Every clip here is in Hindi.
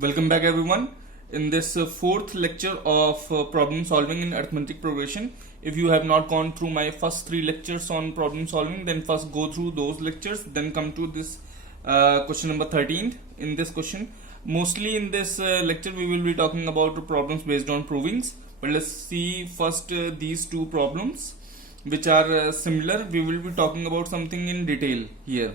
Welcome back, everyone. In this fourth lecture of problem solving in arithmetic progression, if you have not gone through my first three lectures on problem solving, then first go through those lectures, then come to this question number 13. In this question, mostly in this lecture, we will be talking about problems based on provings. But let's see first these two problems which are similar. We will be talking about something in detail here.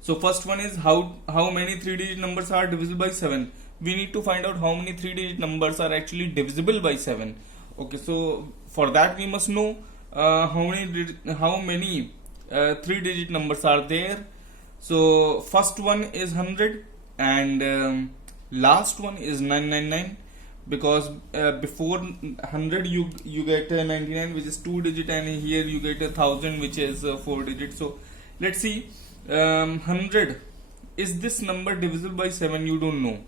So first one is how many 3-digit numbers are divisible by 7. We need to find out how many 3-digit numbers are actually divisible by 7. Okay, so for that we must know how many 3-digit numbers are there. So first one is 100 and last one is 999, because before 100 you get 99, which is 2-digit, and here you get 1000, which is 4-digit. So let's see. 100, is this number divisible by 7? You don't know.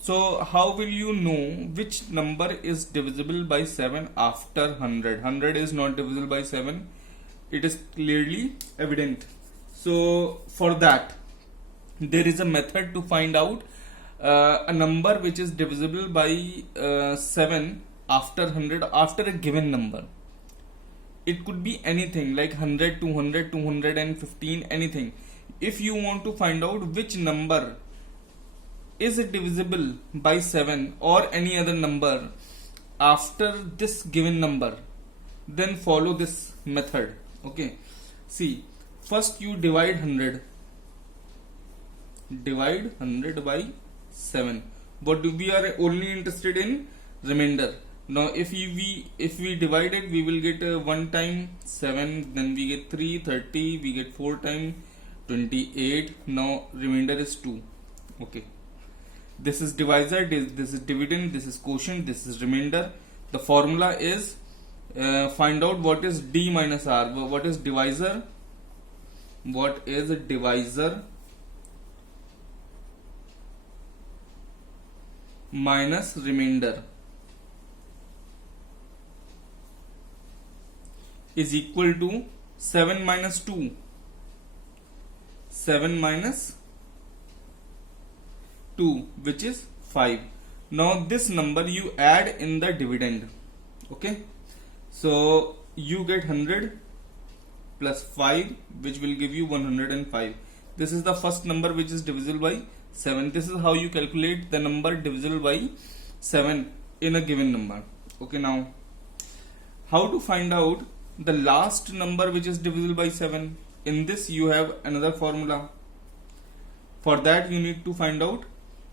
So how will you know which number is divisible by 7 after 100? 100 is not divisible by 7. It is clearly evident. So for that, there is a method to find out a number which is divisible by 7 after 100, after a given number. It could be anything like 100, 200, 215, anything. If you want to find out which number is divisible by 7 or any other number after this given number, then follow this method. Okay. See, first you divide 100. Divide 100 by 7. But we are only interested in remainder. Now if we divide it, we will get 1 time 7, then we get 3, 30, we get 4 time 28. Now remainder is 2. Okay, this is divisor, this is dividend, this is quotient, this is remainder. The formula is find out what is D minus R. What is divisor? What is a divisor minus remainder is equal to 7 minus 2. 7 minus 2, which is 5. Now this number you add in the dividend. Okay, so you get 100 plus 5, which will give you 105. This is the first number which is divisible by 7. This is how you calculate the number divisible by 7 in a given number. Okay, now how to find out the last number which is divisible by 7? In this you have another formula. For that you need to find out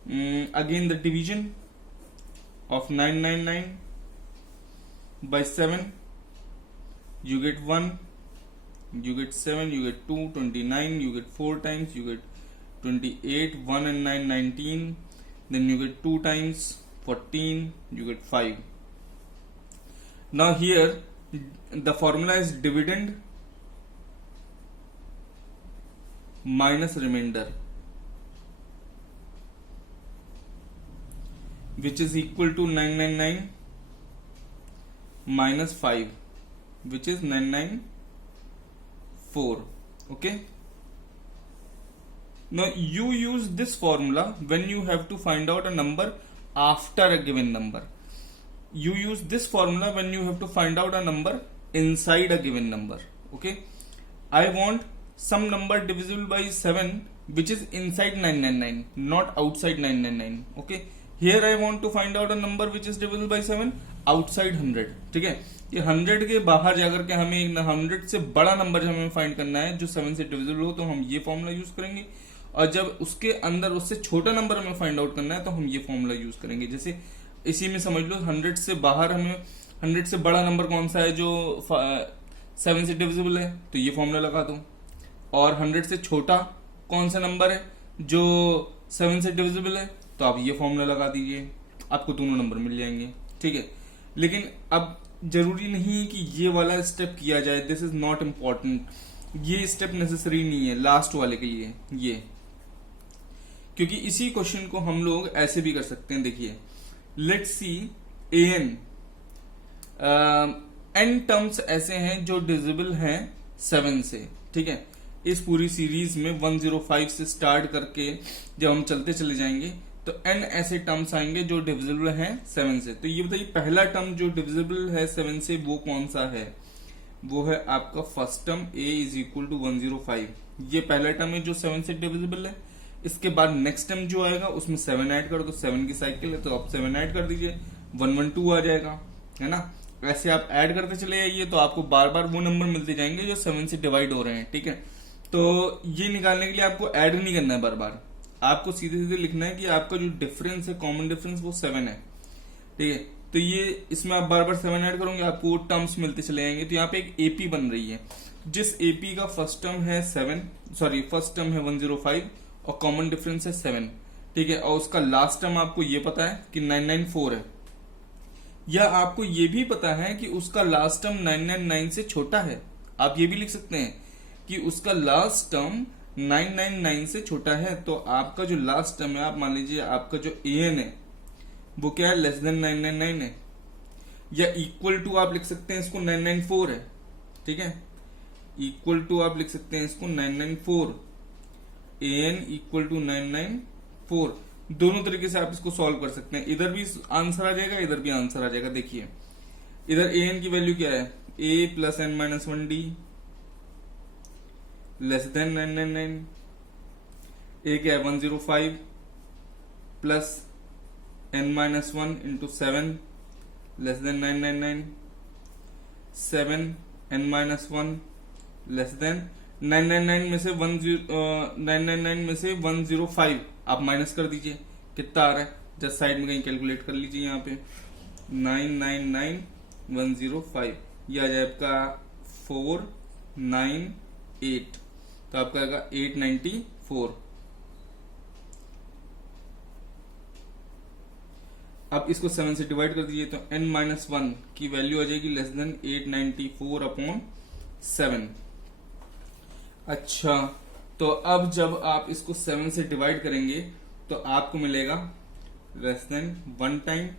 again the division of 999 by 7. You get 1, you get 7, you get 2, 29, you get 4 times, you get 28, 1 and 9, 19, then you get 2 times 14, you get 5. Now here the formula is dividend minus remainder, which is equal to 999 minus 5, which is 994. Okay, now you use this formula when you have to find out a number after a given number. You use this formula when you have to find out a number inside a given number. Okay, I want some number divisible by 7 which is inside 999, not outside 999. Okay, here I want to find out a number which is divisible by 7 outside 100. ठीक है, ये 100 के बाहर जाकर के हमें 100 से बड़ा नंबर जब हमें फाइंड करना है जो 7 से डिविजिबल हो, तो हम ये फॉर्मूला यूज करेंगे, और जब उसके अंदर उससे छोटा नंबर हमें फाइंड आउट करना है तो हम ये फॉर्मूला यूज करेंगे. जैसे इसी में समझ लो 100 से बाहर हमें 100 से बड़ा नंबर कौन सा है जो 7 से डिविजिबल है, तो ये फॉर्मूला लगा दो. और 100 से छोटा कौन सा नंबर है जो 7 से डिविजिबल है, तो आप ये फॉर्मूला लगा दीजिए, आपको दोनों नंबर मिल जाएंगे. ठीक है, लेकिन अब जरूरी नहीं कि ये वाला स्टेप किया जाए. This is not important. ये स्टेप नेसेसरी नहीं है लास्ट वाले के लिए, ये क्योंकि इसी क्वेश्चन को हम लोग ऐसे भी कर सकते हैं. देखिए, let's see an n terms ऐसे हैं जो डिविजिबल हैं 7 से. ठीक है, इस पूरी सीरीज में 105 से स्टार्ट करके जब हम चलते चले जाएंगे तो n ऐसे टर्म्स आएंगे जो डिविजिबल हैं 7 से। तो ये बताइए पहला टर्म जो डिविजिबल है 7 से वो कौन सा है? वो है आपका first term a is equal to 105। ये पहला टर्म है जो 7 से डिविजिबल है। इसके बाद नेक्स्ट टर्म जो आएगा उसमें 7 ऐड कर दो, 7 की साइकिल है तो आप 7 ऐड कर दीजिए, 112 आ जाएगा, है ना। ऐसे आप ऐड करते चले जाइए तो आपको बार बार वो नंबर मिलते जाएंगे जो 7 से डिवाइड हो रहे हैं, ठीक है। तो ये निकालने के लिए आपको ऐड नहीं करना है बार बार, आपको सीधे सीधे लिखना है कि आपका जो डिफरेंस है, कॉमन डिफरेंस, वो 7 है, ठीक है। तो ये इसमें आप बार बार 7 ऐड करोगे आपको टर्म्स मिलते चले जाएंगे। तो यहाँ पे एक एपी बन रही है, जिस एपी का फर्स्ट टर्म है 105 और कॉमन डिफरेंस है 7, ठीक है, और उसका लास्ट टर्म आपको ये पता है कि 994 है, या आपको ये भी पता है कि उसका लास्ट टर्म 999 से छोटा है। आप ये भी लिख सकते हैं कि उसका लास्ट टर्म 999 से छोटा है। तो आपका जो लास्ट टर्म है, आप मान लीजिए आपका जो an है वो क्या है, लेस देन 999 है, या इक्वल टू आप लिख सकते हैं इसको 994 है, ठीक है। इक्वल टू आप लिख सकते हैं इसको 994, an इक्वल टू 994। दोनों तरीके से आप इसको सॉल्व कर सकते हैं, इधर भी आंसर आ जाएगा, इधर भी आंसर आ जाएगा। देखिए इधर an की वैल्यू क्या है, a plus n minus 1d less than 999, a क्या है 105 plus n minus 1 into 7 less than 999, 7 n minus 1 less than 999 में से 999 में से 105 आप माइनस कर दीजिए, कितना आ रहा है, जस्ट साइड में कहीं कैलकुलेट कर लीजिए। यहाँ पे 999105 ये आ जाए आपका 498, तो आपका आएगा 894। अब इसको 7 से डिवाइड कर दीजिए तो n माइनस 1 की वैल्यू आ जाएगी लेस देन 894 अपॉन 7। अच्छा, तो अब जब आप इसको 7 से डिवाइड करेंगे तो आपको मिलेगा लेस देन 1 टाइम,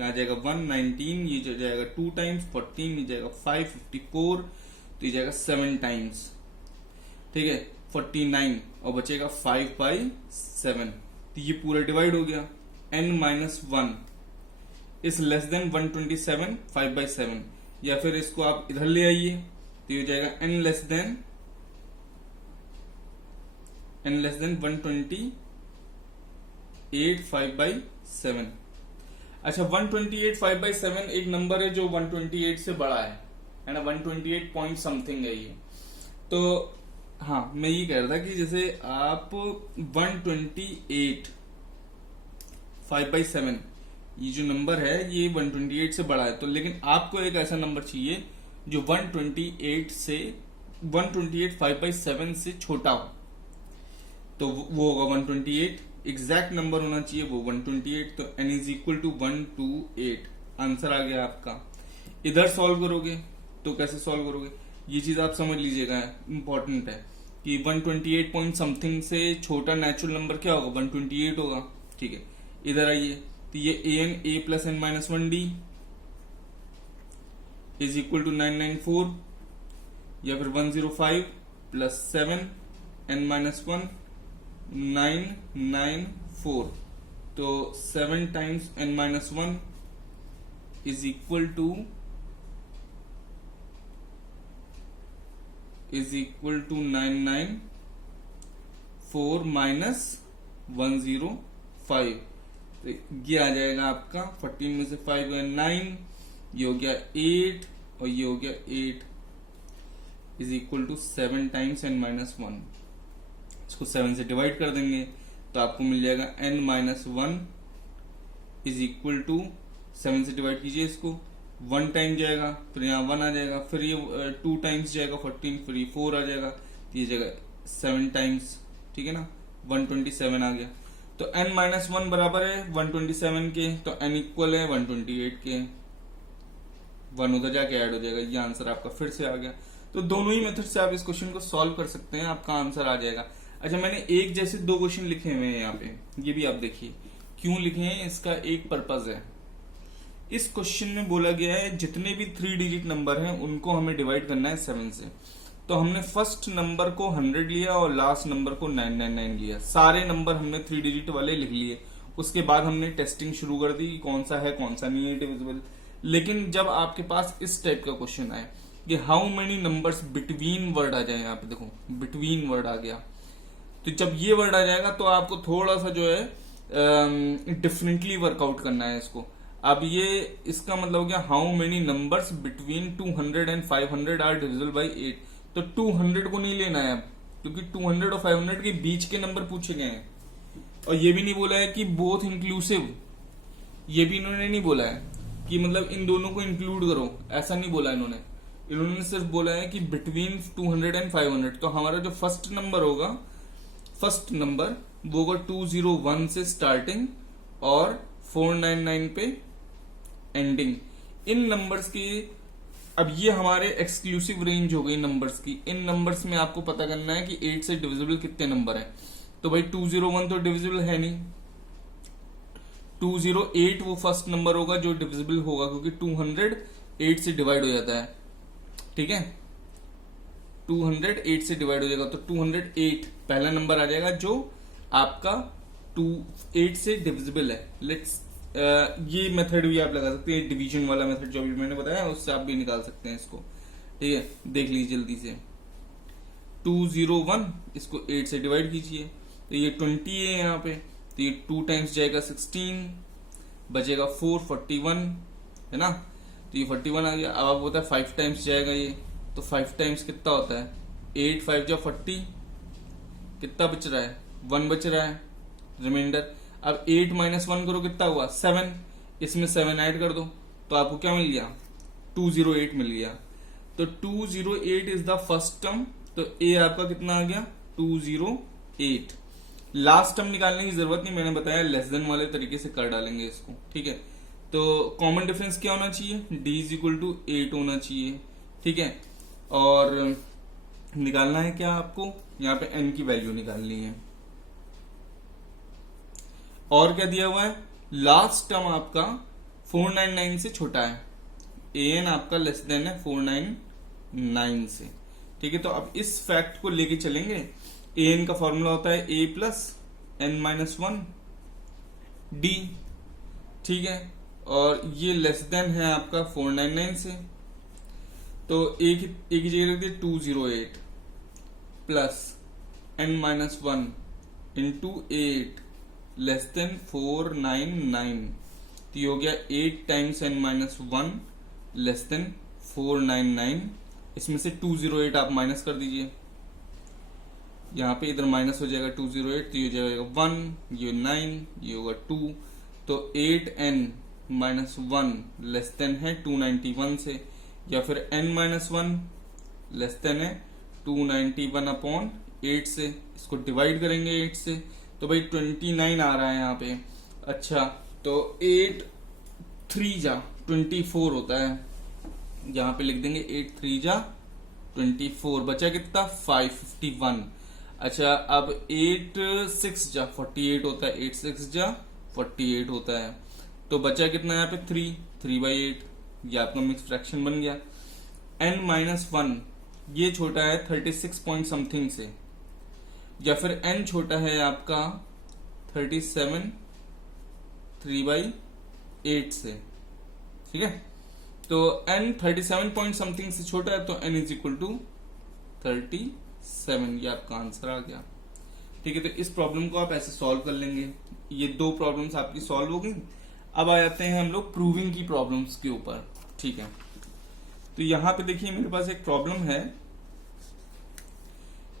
आ जाएगा 119, ये जाएगा 2 टाइम्स, 14 ये जाएगा 554, तो ये जाएगा 7 टाइम्स, ठीक है, 49, और बचेगा 5/7। तो ये पूरा डिवाइड हो गया। n minus 1 is less than 127 5/7, या फिर इसको आप इधर ले आइए तो ये हो जाएगा n लेस देन 128 5/7। अच्छा, 128 5/7 एक नंबर है जो 128 से बड़ा है ना, 128 पॉइंट समथिंग है ये। तो हाँ, मैं ये कह रहा था कि जैसे आप 128 5/7 ये जो नंबर है ये 128 से बड़ा है, तो लेकिन आपको एक ऐसा नंबर चाहिए जो 128 5/7 से छोटा हो, तो वो होगा 128। एग्जैक्ट नंबर होना चाहिए वो 128, तो n is equal to 128, answer आ गया आपका। इधर सॉल्व करोगे तो कैसे सॉल्व करोगे, ये चीज आप समझ लीजिएगा, इंपॉर्टेंट है कि 128 पॉइंट समथिंग से छोटा नेचुरल नंबर क्या होगा, 128 होगा, ठीक है। इधर आइए तो ये an a plus n minus 1d is equal to 994, या फिर 105 प्लस 7 n माइनस 1 994, तो 7 times n minus 1 is equal to 994 minus 105, तो ये आ जाएगा आपका 14 में से 5 गया 9, ये हो गया 8 और ये हो गया 8 is equal to 7 times n minus 1। इसको 7 से डिवाइड कर देंगे तो आपको मिल जाएगा n minus 1 is equal to 7 से डिवाइड कीजिए इसको, 1 टाइम जाएगा, फिर यहाँ 1 आ जाएगा, फिर ये 2 टाइम्स जाएगा 14, फिर ये 4 आ जाएगा, तो ये जाएगा 7 टाइम्स, ठीक है ना, 127 आ गया। तो n माइनस 1 बराबर है 127 के, तो n इक्वल है 128 के, 1 उधर जाके ऐड हो जाएगा, ये आंसर आपका फिर से आ गया। तो दोनों ही मेथड से आप इस क्वेश्चन को सॉल्व कर सकते हैं, आपका आंसर आ जाएगा। अच्छा, मैंने एक जैसे 2 क्वेश्चन लिखे हुए हैं यहाँ पे, ये भी आप देखिए क्यों लिखे हैं, इसका एक पर्पज है। इस क्वेश्चन में बोला गया है जितने भी 3 डिजिट नंबर हैं उनको हमें डिवाइड करना है 7 से। तो हमने फर्स्ट नंबर को 100 लिया और लास्ट नंबर को 999 लिया, सारे नंबर हमने 3 डिजिट वाले लिख लिए, उसके बाद हमने टेस्टिंग शुरू कर दी, कौन सा है कौन सा नहीं है डिविजिबल। लेकिन जब आपके पास इस टाइप का क्वेश्चन आए कि how many numbers between word आ जाए, यहाँ पे देखो बिटवीन वर्ड आ गया, तो जब ये वर्ड आ जाएगा तो आपको थोड़ा सा जो है डिफरेंटली वर्कआउट करना है इसको। अब ये इसका मतलब हो गया how many numbers between 200 and 500 are divisible by 8। तो 200 को नहीं लेना है अब, क्योंकि 200 और 500 के बीच के नंबर पूछे गए हैं। और ये भी नहीं बोला है कि बोथ इंक्लूसिव, ये भी इन्होंने नहीं बोला है कि मतलब इन दोनों को इंक्लूड करो, ऐसा नहीं बोला इन्होंने सिर्फ बोला है कि बिटवीन 200 एंड 500। तो हमारा जो फर्स्ट नंबर होगा, फर्स्ट नंबर वो होगा 201 से स्टार्टिंग और 499 पे एंडिंग। इन नंबर्स की अब ये हमारे एक्सक्लूसिव रेंज हो गई नंबर्स की। इन नंबर्स में आपको पता करना है कि 8 से डिविजिबल कितने नंबर है। तो भाई 201 तो डिविजिबल है नहीं, 208 वो फर्स्ट नंबर होगा जो डिविजिबल होगा, क्योंकि 200 8 से डिवाइड हो जाता है, ठीक है, 200 8 से डिवाइड हो जाएगा। तो 208 पहला नंबर आ जाएगा जो आपका 8 से डिविजिबल है। लेट्स ये मेथड भी आप लगा सकते हैं, डिवीजन वाला मेथड जो भी मैंने बताया उससे आप भी निकाल सकते हैं इसको, ठीक है। देख लीजिए जल्दी से, 201 इसको 8 से डिवाइड कीजिए तो ये 20 है यहाँ पे, तो ये 2 टाइम्स जाएगा 16, बचेगा 4 41 है ना, तो ये 41 आ गया। अब आप होता है 5 टाइम्स जाएगा ये, तो 5 टाइम्स कितना होता है, 8 5 जा 40, कितना बच रहा है, 1 बच रहा है रिमाइंडर। अब 8 माइनस 1 करो कितना हुआ 7, इसमें 7 ऐड कर दो तो आपको क्या मिल गया 208 मिल गया। तो 208 इज द फर्स्ट टर्म, तो ए आपका कितना आ गया 208। लास्ट टर्म निकालने की जरूरत नहीं, मैंने बताया लेस देन वाले तरीके से कर डालेंगे इसको, ठीक है। तो कॉमन डिफरेंस क्या होना चाहिए, d इज इक्वल टू 8 होना चाहिए, ठीक है। और निकालना है क्या आपको, यहाँ पे n की वैल्यू निकालनी है। और क्या दिया हुआ है, लास्ट टर्म आपका 499 से छोटा है, an आपका लेस देन है 499 से, ठीक है। तो अब इस फैक्ट को लेके चलेंगे। an का फॉर्मूला होता है a plus n minus 1 d, ठीक है। और ये लेस देन है आपका 499 से, तो एक ही जगह रख दिए 208 plus n minus 1 into 8 less than 499, तो ये हो गया 8 times n minus 1 less than 499। इसमें से 208 आप माइनस कर दीजिए, यहाँ पे इधर माइनस हो जाएगा 208, तो ये हो जाएगा 1, ये 9, ये होगा 2। तो 8n माइनस 1 लेस देन है 291 से, या फिर n माइनस 1 लेस देन है 291 अपॉन 8 से। इसको डिवाइड करेंगे 8 से, तो भाई 29 आ रहा है यहाँ पे। अच्छा, तो 8 3 जा 24 होता है, यहाँ पे लिख देंगे 8 3 जा 24, बचा कितना 551। अच्छा, अब 8 6 जा 48 होता है, 8 6 जा 48 होता है, तो बचा कितना यहाँ पे 3/8, ये आपका मिक्स फ्रैक्शन बन गया। n माइनस 1 ये छोटा है 36 पॉइंट समथिंग से, या फिर n छोटा है आपका 37 3/8 से, ठीक है। तो n 37 पॉइंट समथिंग से छोटा है, तो n इज इक्वल टू 37, ये आपका आंसर आ गया, ठीक है। तो इस प्रॉब्लम को आप ऐसे सॉल्व कर लेंगे। ये 2 प्रॉब्लम्स आपकी सॉल्व हो गई। अब आ जाते हैं हम लोग प्रूविंग की प्रॉब्लम्स के ऊपर, ठीक है। तो यहां पे देखिए मेरे पास एक प्रॉब्लम है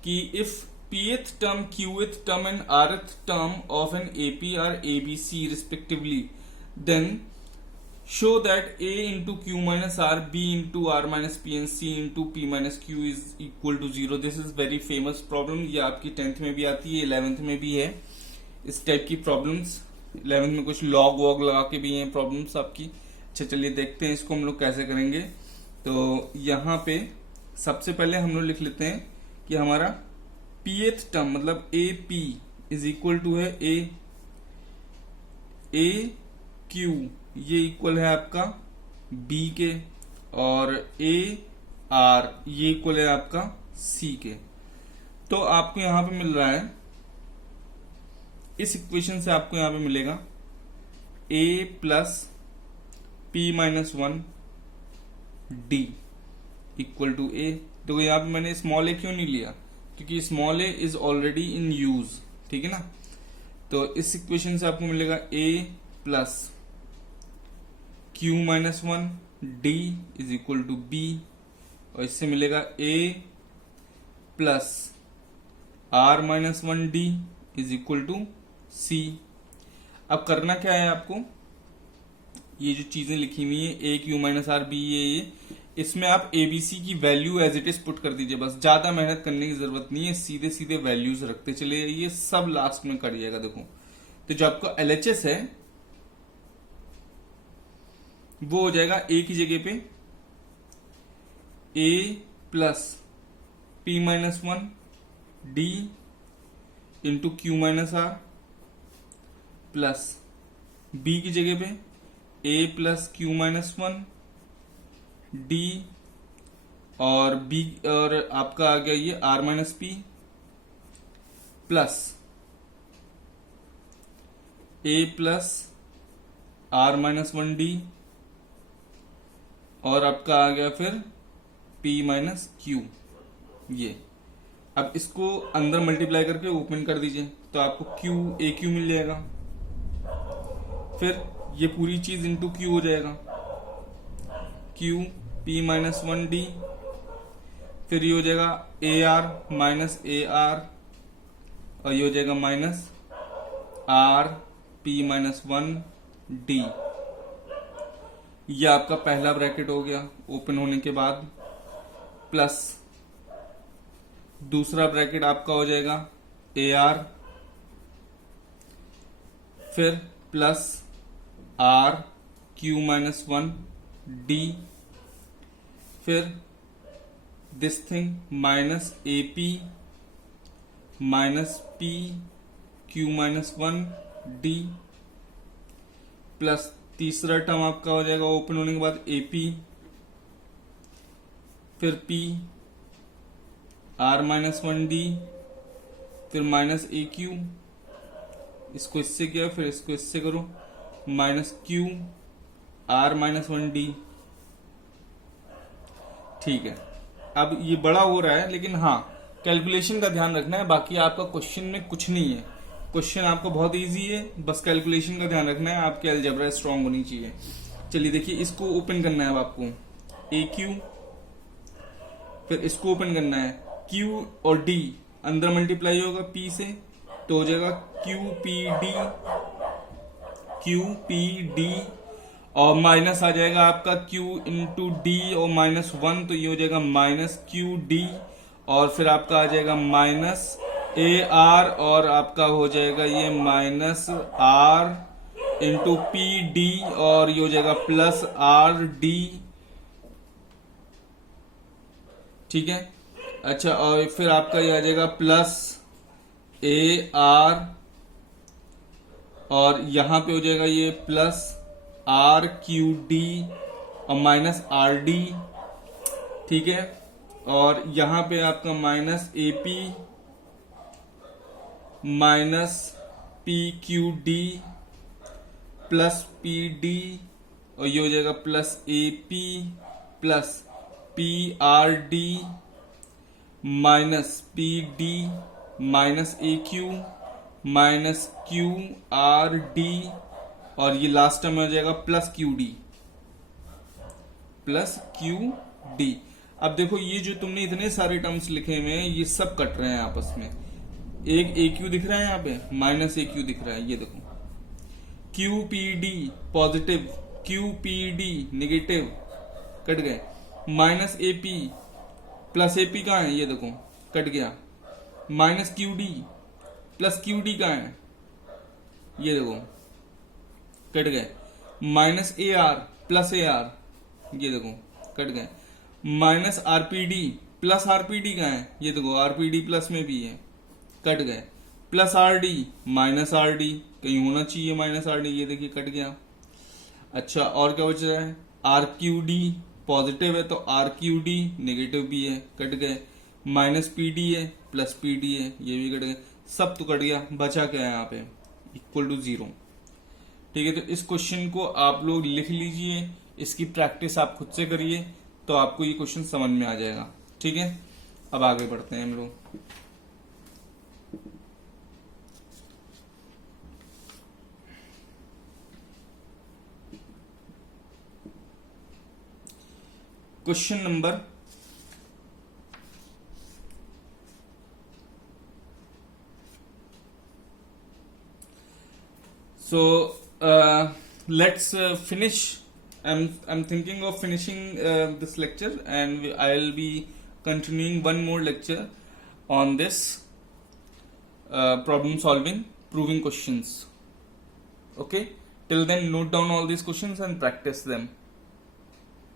कि if pth term, qth term and rth term of an AP are ABC respectively, then show that A into Q minus R, B into R minus P and C into P minus Q is equal to 0. This is very famous problem. ये आपकी 10th में भी आती है, 11th में भी है इस टाइप की प्रॉब्लम्स। 11th में कुछ लॉग वॉग लगा के भी हैं प्रॉब्लम्स आपकी। अच्छा, चलिए देखते हैं इसको हम लोग कैसे करेंगे। तो यहाँ पे सबसे पहले हम लोग लिख लेते हैं कि हमारा pth टर्म मतलब a p is equal to है ए क्यू, ये इक्वल है आपका बी के, और ए आर ये इक्वल है आपका सी के। तो आपको यहां पे मिल रहा है इस इक्वेशन से आपको यहाँ पे मिलेगा a plus p minus 1 d equal to a। तो यहाँ पे मैंने स्मॉल a क्यों नहीं लिया, क्योंकि small a is already in use, ठीक है ना। तो इस इक्वेशन से आपको मिलेगा a plus q minus 1 d is equal to b, और इससे मिलेगा a plus r minus 1 d is equal to c। अब करना क्या है आपको, ये जो चीजें लिखी हुई है a q minus r b, ये इसमें आप abc की value as it is put कर दीजिए, बस ज्यादा मेहनत करने की जरूरत नहीं है, सीधे सीधे वैल्यूज रखते चले जाइए, सब लास्ट में करिएगा। देखो तो जो आपका LHS है वो हो जाएगा a की जगह पे a plus p minus 1 d into q minus r, plus b की जगह पे a plus q minus 1 d, और b और आपका आ गया ये r minus p, plus a plus r minus 1 d, और आपका आ गया फिर p माइनस q। ये अब इसको अंदर मल्टीप्लाई करके ओपन कर दीजिए तो आपको q a q मिल जाएगा, फिर ये पूरी चीज इंटू q हो जाएगा, q p माइनस 1 d, फिर ये हो जाएगा a r minus a r, और ये हो जाएगा minus r p minus 1 d। ये आपका पहला ब्रैकेट हो गया ओपन होने के बाद, प्लस दूसरा ब्रैकेट आपका हो जाएगा a r, फिर plus r q minus 1 d, फिर this thing minus AP minus P Q minus 1 D, plus तीसरा टर्म आपका हो जाएगा ओपन होने के बाद AP, फिर P R माइनस 1 D, फिर माइनस AQ, इसको इससे किया फिर इसको इससे करो, minus Q R minus 1 D। ठीक है, अब ये बड़ा हो रहा है, लेकिन हाँ कैलकुलेशन का ध्यान रखना है, बाकी आपका क्वेश्चन में कुछ नहीं है, क्वेश्चन आपका बहुत इजी है, बस कैलकुलेशन का ध्यान रखना है, आपकी अलजेब्रा स्ट्रांग होनी चाहिए। चलिए देखिए, इसको ओपन करना है अब आपको AQ, फिर इसको ओपन करना है Q और D अंदर मल्टीप्लाई होगा P से, तो हो जाएगा QPD, और माइनस आ जाएगा आपका Q इंटू डी और माइनस 1, तो ये हो जाएगा माइनस QD, और फिर आपका आ जाएगा माइनस AR, और आपका हो जाएगा ये माइनस R इंटू PD, और ये हो जाएगा प्लस RD। ठीक है, अच्छा, और फिर आपका ये आ जाएगा प्लस AR, और यहां पे हो जाएगा ये प्लस RQD और माइनस RD। ठीक है, और यहां पे आपका minus AP minus PQD plus PD, और ये हो जाएगा plus AP plus PRD minus PD minus AQ minus QRD, और ये लास्ट टर्म हो जाएगा प्लस QD। अब देखो, ये जो तुमने इतने सारे टर्म्स लिखे हुए हैं ये सब कट रहे हैं आपस में, एक AQ दिख रहा है यहाँ पे, माइनस AQ दिख रहा है, ये देखो QPD positive, QPD negative, cut गए, माइनस AP प्लस AP कहाँ है, ये देखो कट गया, माइनस QD प्लस QD कहाँ है, ये देखो कट गए, माइनस AR प्लस AR, ये देखो कट गए, माइनस RPD प्लस RPD कहाँ है, ये देखो RPD प्लस में भी है, कट गए, प्लस RD माइनस RD, कहीं होना चाहिए माइनस RD, ये देखिए कट गया। अच्छा, और क्या बच रहा है, RQD पॉजिटिव है तो RQD नेगेटिव भी है, कट गए, माइनस PD है प्लस PD है, ये भी कट गए, सब तो कट गया, बचा क्या है यहाँ पे इक्वल टू 0। ठीक है, तो इस क्वेश्चन को आप लोग लिख लीजिए, इसकी प्रैक्टिस आप खुद से करिए, तो आपको ये क्वेश्चन समझ में आ जाएगा। ठीक है, अब आगे बढ़ते हैं हम लोग। Question number let's finish. I'm thinking of finishing this lecture, and I'll be continuing one more lecture on this problem solving, proving questions. Okay, till then note down all these questions and practice them.